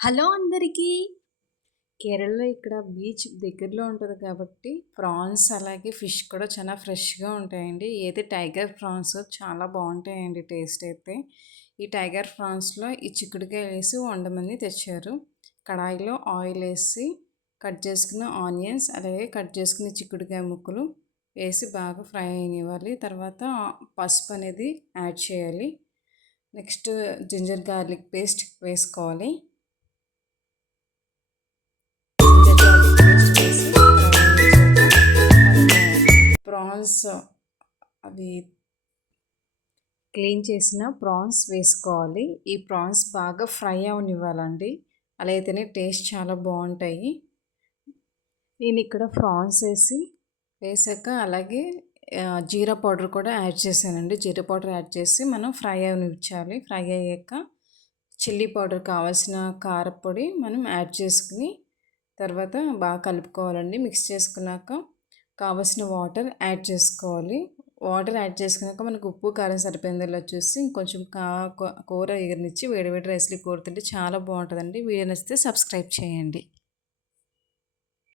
Hello అందరికీ! కేరళలో ఇక్కడ బీచ్ దగ్గరలో ఉంటది కాబట్టి ప్రాన్స్ అలాగే ఫిష్ కూడా చాలా ఫ్రెష్‌గా ఉంటాయండి. ఏది టైగర్ ప్రాన్స్ చాలా బావుంటాయండి టేస్ట్ అయితే. ఈ టైగర్ ప్రాన్స్‌లో ఈ చిక్కుడుకాయ వేసి వండమని తెచ్చారు. కడాయిలో ఆయిలేసి కట్ చేసుకున్న ఆనియన్స్ అలాగే కట్ చేసుకున్న చిక్కుడుకాయ ముక్కలు వేసి బాగా ఫ్రై అయ్యనివ్వాలి. తర్వాత పసుపు అనేది యాడ్ చేయాలి. నెక్స్ట్ జింజర్ గార్లిక్ పేస్ట్ వేసుకోవాలి. ప్రాన్స్ అవి క్లీన్ చేసిన ప్రాన్స్ వేసుకోవాలి. ఈ ప్రాన్స్ బాగా ఫ్రై అవనివ్వాలండి. అలా అయితేనే టేస్ట్ చాలా బాగుంటాయి. నేను ఇక్కడ ప్రాన్స్ వేసాక అలాగే జీరా పౌడర్ కూడా యాడ్ చేశానండి. జీరా పౌడర్ యాడ్ చేసి మనం ఫ్రై అవనివ్వాలి. ఫ్రై అయ్యాక చిల్లీ పౌడర్ కావాల్సిన కారపొడి మనం యాడ్ చేసుకుని తర్వాత బాగా కలుపుకోవాలండి. మిక్స్ చేసుకున్నాక కావాల్సిన వాటర్ యాడ్ చేసుకోవాలి. వాటర్ యాడ్ చేసుకున్నాక మనకు ఉప్పు కారం సరిపోయిందో లేదో చూసి ఇంకొంచెం కూర ఎగరనిచ్చి వేడి వేడి రైస్లో కూర తింటే చాలా బాగుంటుందండి. వీడియో నచ్చితే సబ్స్క్రైబ్ చేయండి.